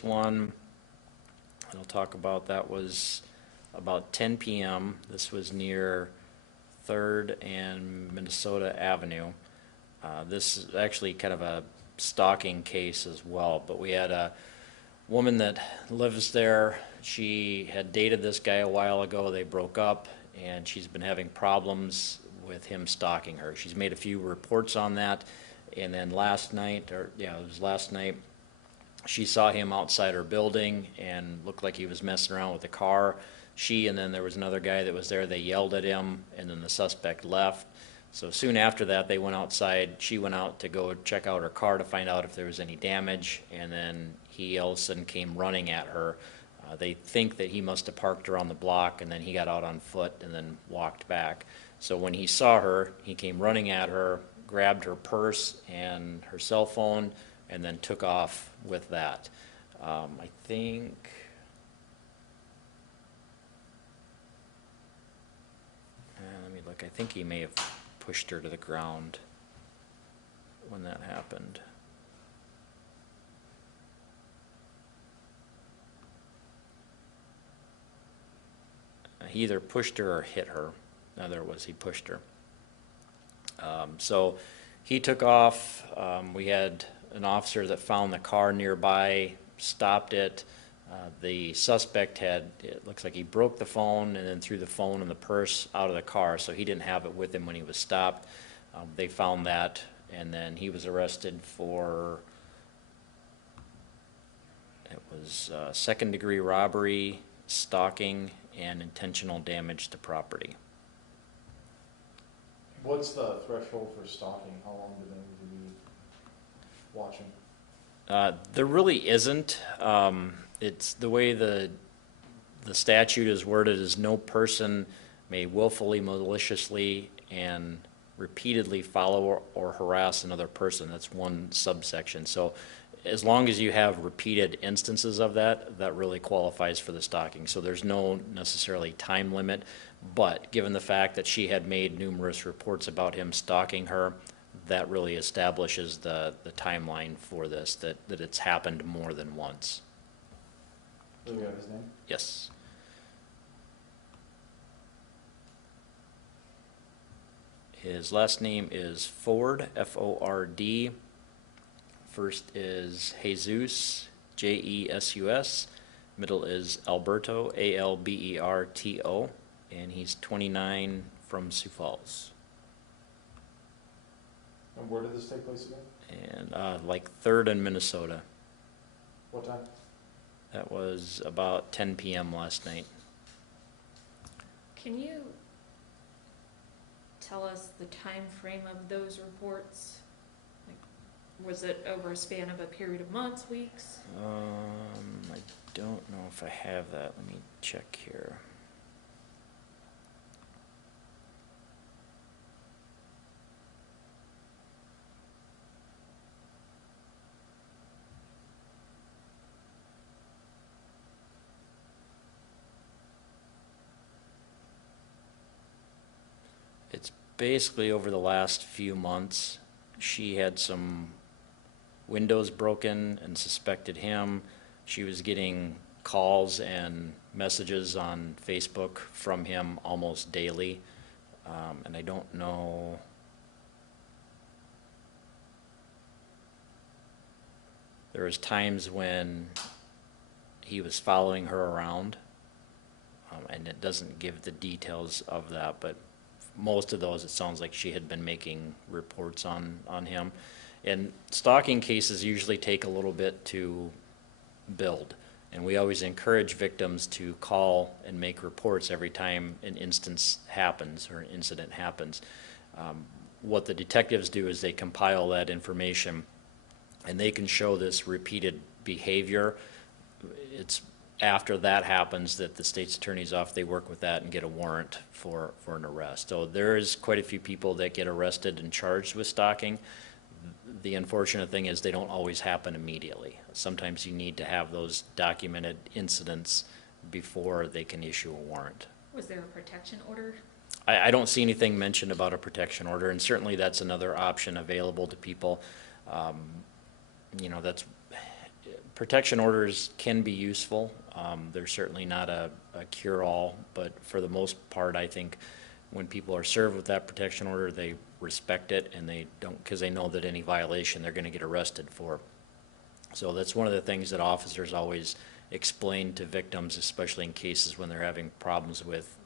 first one I'll talk about, that was about 10 p.m. This was near 3rd and Minnesota Avenue. This is actually kind of a stalking case as well, but we had a woman that lives there. She had dated this guy a while ago. They broke up, and she's been having problems with him stalking her. She's made a few reports on that, and then last night, it was last night, she saw him outside her building and looked like he was messing around with the car. She and then there was another guy that was there. They yelled at him, and then the suspect left. So soon after that, they went outside. She went out to go check out her car to find out if there was any damage, and then he all of a sudden came running at her. They think that he must have parked her on the block, and then he got out on foot and then walked back. So when he saw her, he came running at her, grabbed her purse and her cell phone, and then took off with that. I think, let me look, I think he may have pushed her to the ground when that happened. He either pushed her or hit her. No, there it was, he pushed her. So he took off. We had an officer that found the car nearby, stopped it. The suspect had, it looks like he broke the phone and then threw the phone and the purse out of the car, so he didn't have it with him when he was stopped. They found that, and then he was arrested for, it was second-degree robbery, stalking, and intentional damage to property. What's the threshold for stalking? How long do they need to be watching? There really isn't. It's the way the statute is worded is no person may willfully, maliciously, and repeatedly follow or harass another person. That's one subsection. So as long as you have repeated instances of that, that really qualifies for the stalking. So there's no necessarily time limit, but given the fact that she had made numerous reports about him stalking her, that really establishes the timeline for this, that it's happened more than once. Do we have his name? Yes. His last name is Ford, F-O-R-D. First is Jesus, J-E-S-U-S. Middle is Alberto, A-L-B-E-R-T-O. And he's 29 from Sioux Falls. And where did this take place again? And like 3rd in Minnesota. What time? That was about 10 p.m. last night. Can you tell us the time frame of those reports? Like, was it over a span of a period of months, weeks? I don't know if I have that. Let me check here. It's basically over the last few months. She had some windows broken and suspected him. She was getting calls and messages on Facebook from him almost daily. And I don't know, there was times when he was following her around, and it doesn't give the details of that, but most of those, it sounds like she had been making reports on him. And stalking cases usually take a little bit to build, and we always encourage victims to call and make reports every time an instance happens or an incident happens. What the detectives do is they compile that information, and they can show this repeated behavior. It's after that happens that the state's attorney's office, they work with that and get a warrant for an arrest. So there is quite a few people that get arrested and charged with stalking. The unfortunate thing is they don't always happen immediately. Sometimes you need to have those documented incidents before they can issue a warrant. Was there a protection order? I don't see anything mentioned about a protection order, and certainly that's another option available to people. You know, that's Protection orders can be useful. They're certainly not a cure-all, but for the most part, I think when people are served with that protection order, they respect it and they don't, because they know that any violation they're gonna get arrested for. So that's one of the things that officers always explain to victims, especially in cases when they're having problems with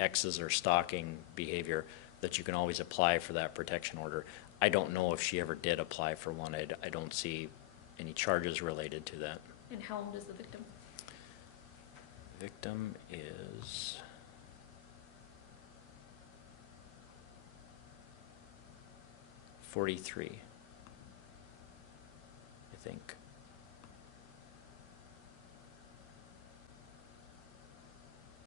exes or stalking behavior, that you can always apply for that protection order. I don't know if she ever did apply for one. I don't see any charges related to that. And how old is the victim? Victim is 43, I think.